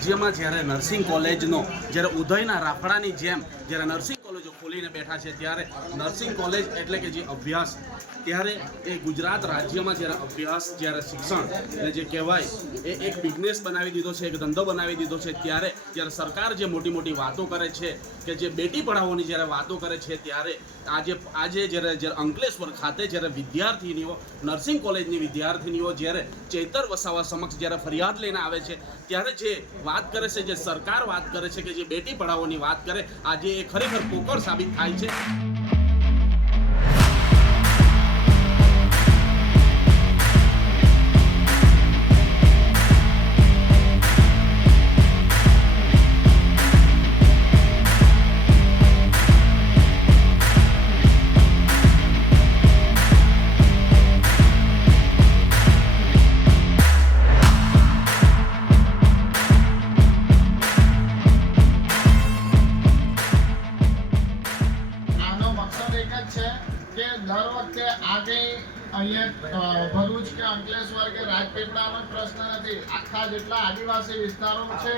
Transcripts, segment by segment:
રાજ્યમાં જ્યારે નર્સિંગ કોલેજનો જ્યારે ઉદયના રાફડાની જેમ જ્યારે નર્સિંગ કોલેજો ખોલીને બેઠા છે ત્યારે નર્સિંગ કોલેજ એટલે કે જે અભ્યાસ, ત્યારે એ ગુજરાત રાજ્યમાં જ્યારે અભ્યાસ, જ્યારે શિક્ષણ ને જે કહેવાય, એ એક બિઝનેસ બનાવી દીધો છે, એક ધંધો બનાવી દીધો છે, ત્યારે જ્યારે સરકાર જે મોટી મોટી વાતો કરે છે કે જે બેટી પઢાવોની જ્યારે વાતો કરે છે, ત્યારે આજે આજે જ્યારે જ્યારે અંકલેશ્વર ખાતે જ્યારે વિદ્યાર્થીનીઓ, નર્સિંગ કોલેજની વિદ્યાર્થીનીઓ જ્યારે ચેતર વસાવા સમક્ષ જ્યારે ફરિયાદ લઈને આવે છે, ત્યારે જે વાત કરે છે, જે સરકાર વાત કરે છે કે જે બેટી પઢાઓની વાત કરે, આજે એ ખરેખર પોકળ સાબિત થાય છે. dá uma. ભરૂચ કે અંકલેશ્વર કે રાજપીપળાનો પ્રશ્ન નથી. આખા જેટલા આદિવાસી વિસ્તારો છે,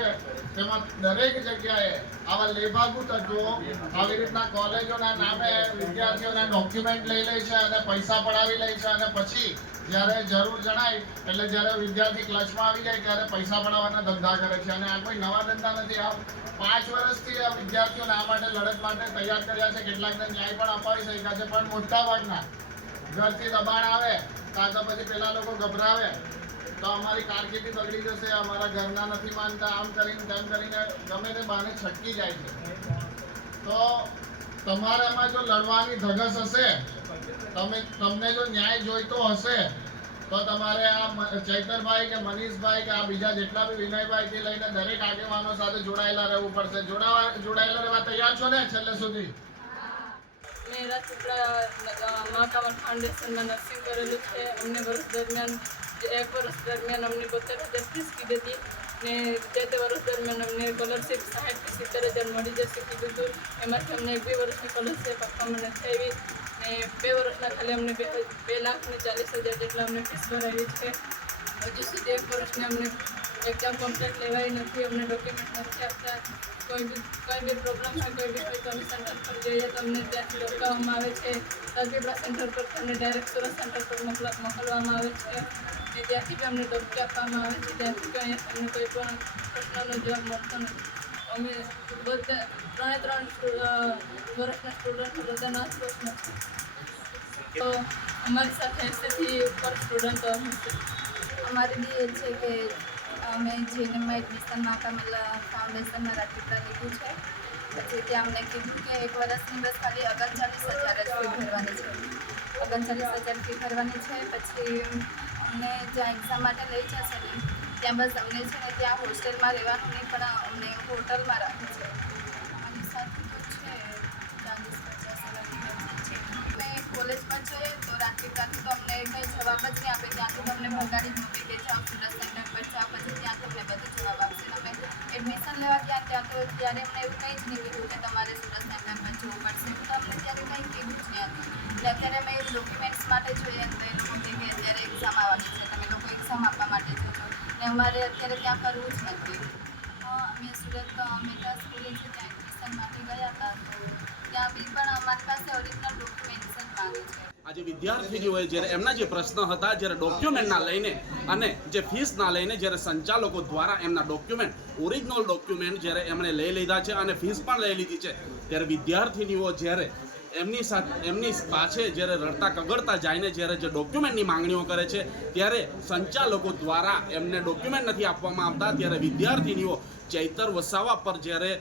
તેમાં દરેક જગ્યાએ આવા લેભાગુ તત્વો આવી રીતના કોલેજોના નામે વિદ્યાર્થીઓના ડોક્યુમેન્ટ લઈ લે છે અને પૈસા પડાવી લે છે અને પછી જ્યારે જરૂર જણાય, એટલે જ્યારે વિદ્યાર્થી ક્લચમાં આવી જાય ત્યારે પૈસા પડાવવાના ધંધા કરે છે. અને આ કોઈ નવા ધંધા નથી. આ પાંચ વર્ષથી આ વિદ્યાર્થીઓને આ માટે લડત માટે તૈયાર કર્યા છે. કેટલાકને ન્યાય પણ અપાવી શક્યા છે. પણ મોટા ભાગના ઘરથી દબાણ આવે, કાં તો પછી પેલા લોકો ગભરાવે. તો અમારી કારકિર્દી બગડી જશે, અમારા ઘરના નથી માનતા, આમ કરીને તેમ કરીને ગમે તે બહાને છટકી જાય છે. તો તમારામાં જો લડવાની ધગસ હશે, તમે, તમને જો ન્યાય જોઈતો હશે, તો તમારે આ ચૈતરભાઈ કે મનીષભાઈ કે આ બીજા જેટલા બી વિનયભાઈ થી લઈને દરેક આગેવાનો સાથે જોડાયેલા રહેવું પડશે. જોડાવા, જોડાયેલા રહેવા તૈયાર છો ને છેલ્લે સુધી? મેં રાજપીપળા મહાકામર ફાઉન્ડેશનમાં નર્સિંગ કરેલું છે. અમને વર્ષ દરમિયાન એક વર્ષ દરમિયાન અમને બોતેર હજાર ફીસ કીધી હતી ને તે તે વર્ષ દરમિયાન અમને સ્કોલરશીપ સાઠથી સિત્તેર હજાર મળી જશે કીધું હતું. એમાંથી અમને એક બે વર્ષની સ્કોલરશીપ આપવા મને થઈ ને બે વર્ષના ખાલી અમને બે બે લાખ ને ચાલીસ હજાર જેટલા અમને ફીસ ભરાવી છે. હજુ સુધી એક વર્ષની અમને એક્ઝામ કમ્પ્લીટ લેવાય નથી, અમને ડોક્યુમેન્ટ નથી આપતા, કોઈ બી કોઈ બી પ્રોબ્લેમ હોય, કોઈ બી કોઈ તમે સેન્ટર પર જઈએ તમને ત્યાંથી રોકાવવામાં આવે છે. રાજપીપળા સેન્ટર પર તમને ડાયરેક્ટ સુરત સેન્ટર પર મોકલા, મોકલવામાં આવે છે. ને ત્યાંથી બી અમને ડોક્ટર આપવામાં આવે છે. ત્યાંથી બી અહીંયા તમને કોઈ પણ પ્રશ્નનો જવાબ મળતો નથી. અમે બધા, ત્રણે ત્રણ વર્ષના સ્ટુડન્ટ બધાના જ પ્રશ્ન છે. તો અમારી સાથે એંસીથી ઉપર સ્ટુડન્ટો અમારે બી એ છે કે અમે જીએનએમમાં એડમિશન માકામેલા ફાઉન્ડેશનમાં રાજપીપળા લીધું છે. પછી ત્યાં અમને કીધું કે એક વર્ષની બસ ખાલી ઓગણચાલીસ હજાર જ ફી ભરવાની છે. ઓગણચાલીસ હજાર ફી ભરવાની છે. પછી અમને જ્યાં એક્ઝામ માટે લઈ જશે ને, ત્યાં બસ અમને છે ને ત્યાં હોસ્ટેલમાં રહેવાનું નહીં, પણ અમને હોટલમાં રાખે છે. અમારી સાથે તો છે ચાલીસ પચાસ છે. અમે કોલેજમાં જઈએ તો રાજપીપળાથી તો અમને કંઈ જવાબ જ નહીં આપે. ત્યાં તો તમને ભગાડી જ મૂકે તો ત્યારે અમને એવું કંઈ જ નહીં કીધું કે તમારે સુરત સેન્ટર જવું પડશે. તો અમને ત્યારે કંઈ કીધું જ નહીં હતું. એટલે અત્યારે અમે ડોક્યુમેન્ટ્સ માટે જોઈએ તો એ લોકો કહે કે અત્યારે એક્ઝામ આવવાની છે. તમે લોકો એક્ઝામ આપવા માટે જજો. ને અમારે અત્યારે ત્યાં કરવું જ નથી. અમે સુરત મેટા સ્કૂલે છે ત્યાં એડમિશન માટે ગયા હતા, તો ત્યાં બી પણ અમારી પાસે ઓરિજિનલ ડોક્યુમેન્ટ્સ જ માંગે છે. આજે વિદ્યાર્થીનીઓએ જ્યારે એમના જે પ્રશ્ન હતા, જ્યારે ડોક્યુમેન્ટના લઈને અને જે ફીસના લઈને જ્યારે સંચાલકો દ્વારા એમના ડોક્યુમેન્ટ, ઓરિજિનલ ડોક્યુમેન્ટ જ્યારે એમણે લઈ લીધા છે અને ફીસ પણ લઈ લીધી છે, ત્યારે વિદ્યાર્થીનીઓ જ્યારે એમની સાથે એમની પાસે જ્યારે રડતા કગડતા જઈને જ્યારે જે ડોક્યુમેન્ટની માંગણીઓ કરે છે, ત્યારે સંચાલકો દ્વારા એમને ડોક્યુમેન્ટ નથી આપવામાં આવતા, ત્યારે વિદ્યાર્થીનીઓ ચૈતર વસાવા પર જ્યારે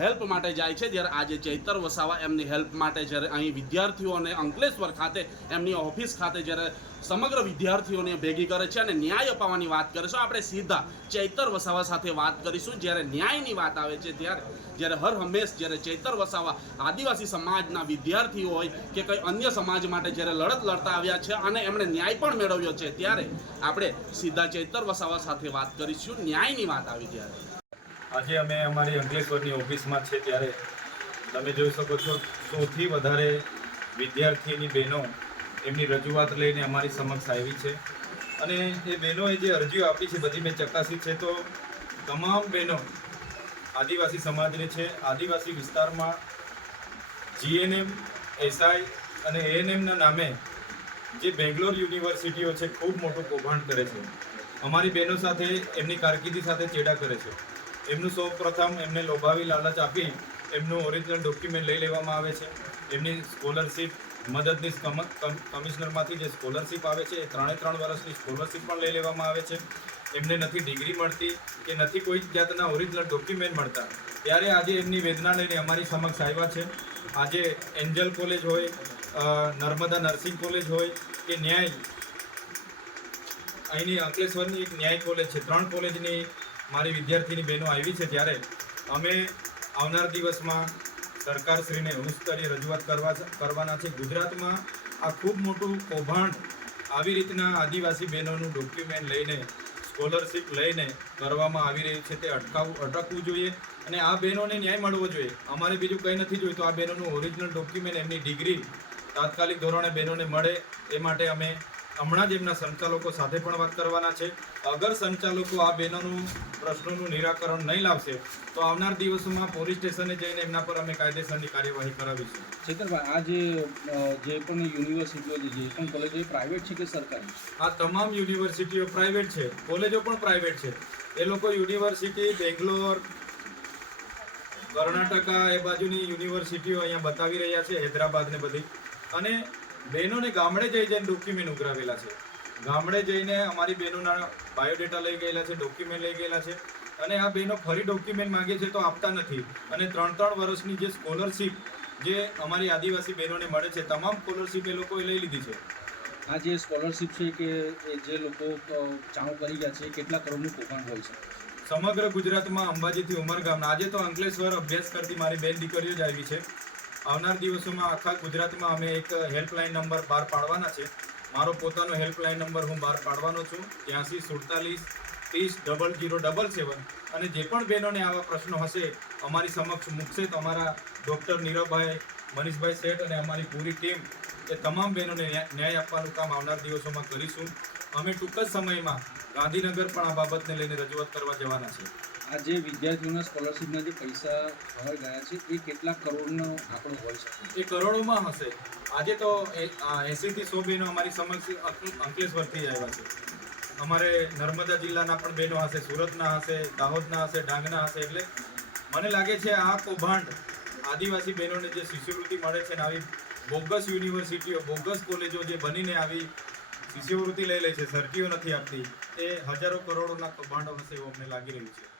હેલ્પ માટે જાય છે, જ્યારે આજે ચૈતર વસાવા એમની હેલ્પ માટે જ્યારે અહીં વિદ્યાર્થીઓને અંકલેશ્વર ખાતે, એમની ઓફિસ ખાતે જ્યારે સમગ્ર વિદ્યાર્થીઓને ભેગી કરે છે અને ન્યાય અપાવવાની વાત કરીશું આપણે સીધા ચૈતર વસાવા સાથે વાત કરીશું. જ્યારે ન્યાયની વાત આવે છે, ત્યારે, જ્યારે હર હંમેશ જ્યારે ચૈતર વસાવા આદિવાસી સમાજના વિદ્યાર્થીઓ હોય કે કંઈ અન્ય સમાજ માટે જ્યારે લડત લડતા આવ્યા છે અને એમણે ન્યાય પણ મેળવ્યો છે, ત્યારે આપણે સીધા ચૈતર વસાવા સાથે વાત કરીશું. ન્યાયની વાત આવી ત્યારે. આજે અમે અમારી અંકલેશ્વરની ઓફિસમાં છે ત્યારે તમે જોઈ શકો છો, સૌથી વધારે વિદ્યાર્થીની બહેનો એમની રજૂઆત લઈને અમારી સમક્ષ આવી છે. અને એ બહેનોએ જે અરજીઓ આપી છે, બધી મેં ચકાસી છે. તો તમામ બહેનો આદિવાસી સમાજની છે. આદિવાસી વિસ્તારમાં જીએનએમ, એસઆઈ અને એએનએમના નામે જે બેંગ્લોર યુનિવર્સિટીઓ છે, ખૂબ મોટું કૌભાંડ કરે છે. અમારી બહેનો સાથે એમની કારકિર્દી સાથે ચેડા કરે છે. એમનું સૌ પ્રથમ એમને લોભાવી લાલચ આપી એમનું ઓરિજિનલ ડોક્યુમેન્ટ લઈ લેવામાં આવે છે. એમની સ્કોલરશીપ કમ- કમિશનરમાંથી જે સ્કોલરશીપ આવે છે એ ત્રણે ત્રણ વર્ષની સ્કોલરશીપ પણ લઈ લેવામાં આવે છે. એમને નથી ડિગ્રી મળતી કે નથી કોઈ જાતના ઓરિજિનલ ડોક્યુમેન્ટ મળતા. ત્યારે આજે એમની વેદના લઈને અમારી સમક્ષ આવ્યા છે. આજે એન્જલ કોલેજ હોય નર્મદા નર્સિંગ કોલેજ હોય કે ન્યાય, અહીંની અંકલેશ્વરની એક ન્યાય કોલેજ છે. ત્રણ કોલેજની મારી વિદ્યાર્થીની બહેનો આવી છે ત્યારે અમે આવનાર દિવસમાં સરકારશ્રીને ઉચ્ચસ્તરીય રજૂઆત કરવા કરવાના છે. ગુજરાતમાં આ ખૂબ મોટું કૌભાંડ આવી રીતના આદિવાસી બહેનોનું ડોક્યુમેન્ટ લઈને, સ્કોલરશીપ લઈને કરવામાં આવી રહ્યું છે. તે અટકાવવું, અટકવું જોઈએ અને આ બહેનોને ન્યાય મળવો જોઈએ. અમારે બીજું કંઈ નથી જોઈતું. આ બહેનોનું ઓરિજિનલ ડોક્યુમેન્ટ એમની ડિગ્રી તાત્કાલિક ધોરણે બહેનોને મળે એ માટે અમે હમણાં જ એમના સંચાલકો સાથે પણ વાત કરવાના છે. અગર સંચાલકો આ બહેનોનું પ્રશ્નોનું નિરાકરણ નહીં લાવશે તો આવનાર દિવસોમાં પોલીસ સ્ટેશને જઈને એમના પર અમે કાયદેસરની કાર્યવાહી કરાવીશું. છેતરભાઈ આ જે જે પણ યુનિવર્સિટીઓ છે જે પણ કોલેજો પ્રાઇવેટ છે કે સરકારી આ તમામ યુનિવર્સિટીઓ પ્રાઇવેટ છે કોલેજો પણ પ્રાઇવેટ છે. એ લોકો યુનિવર્સિટી બેંગ્લોર કર્ણાટકા એ બાજુની યુનિવર્સિટીઓ અહીંયા બતાવી રહ્યા છે હૈદરાબાદ ને બધી. અને બહેનોને ગામડે જઈ જઈને ડોક્યુમેન્ટ ઉઘરાવેલા છે. ગામડે જઈને અમારી બહેનોના બાયોડેટા લઈ ગયેલા છે ડોક્યુમેન્ટ લઈ ગયેલા છે અને આ બહેનો ફરી ડોક્યુમેન્ટ માંગે છે તો આપતા નથી. અને ત્રણ ત્રણ વર્ષની જે સ્કોલરશીપ જે અમારી આદિવાસી બહેનોને મળે છે તમામ સ્કોલરશીપ એ લોકોએ લઈ લીધી છે. આ જે સ્કોલરશિપ છે કે જે લોકો ચાઉ કરી ગયા છે એ કેટલા કરોડનું કૌભાંડ હોય છે? સમગ્ર ગુજરાતમાં અંબાજીથી ઉમરગામના આજે તો અંકલેશ્વર અભ્યાસ કરતી મારી બેન દીકરીઓ જ આવી છે. આવનાર દિવસોમાં આખા ગુજરાતમાં અમે એક હેલ્પલાઇન નંબર બહાર પાડવાના છે. મારો પોતાનો હેલ્પલાઇન નંબર હું બહાર પાડવાનો છું. ત્યાંસી સુડતાલીસ ત્રીસ ડબલ જીરો ડબલ સેવન. અને જે પણ બહેનોને આવા પ્રશ્નો હશે, અમારી સમક્ષ મૂકશે તો અમારા ડૉક્ટર નીરવભાઈ, મનીષભાઈ શેઠ અને અમારી પૂરી ટીમ. એ તમામ બહેનોને ન્યાય આપવાનું કામ આવનાર દિવસોમાં કરીશું. અમે ટૂંક જ સમયમાં ગાંધીનગર પણ આ બાબતને લઈને રજૂઆત કરવા જવાના છે આ જે વિદ્યાર્થીઓના સ્કોલરશિપના જે પૈસા ખવાઈ ગયા છે, એ કેટલા કરોડનો આંકડો હોઈ શકે? એ કરોડોમાં હશે. આજે તો એંસીથી સો બહેનો અમારી સમક્ષ અંક- અંકલેશ્વરથી આવ્યા છે. અમારે નર્મદા જિલ્લાના પણ બહેનો હશે, સુરતના હશે, દાહોદના હશે, ડાંગના હશે, એટલે મને લાગે છે આ કૌભાંડ આદિવાસી બહેનોને જે શિષ્યવૃત્તિ મળે છે ને આવી બોગસ યુનિવર્સિટીઓ, બોગસ કોલેજો જે બનીને આવી શિષ્યવૃત્તિ લઈ લે છે, સરકીઓ નથી આપતી, એ હજારો કરોડોના કૌભાંડો હશે એવું અમને લાગી રહ્યું છે.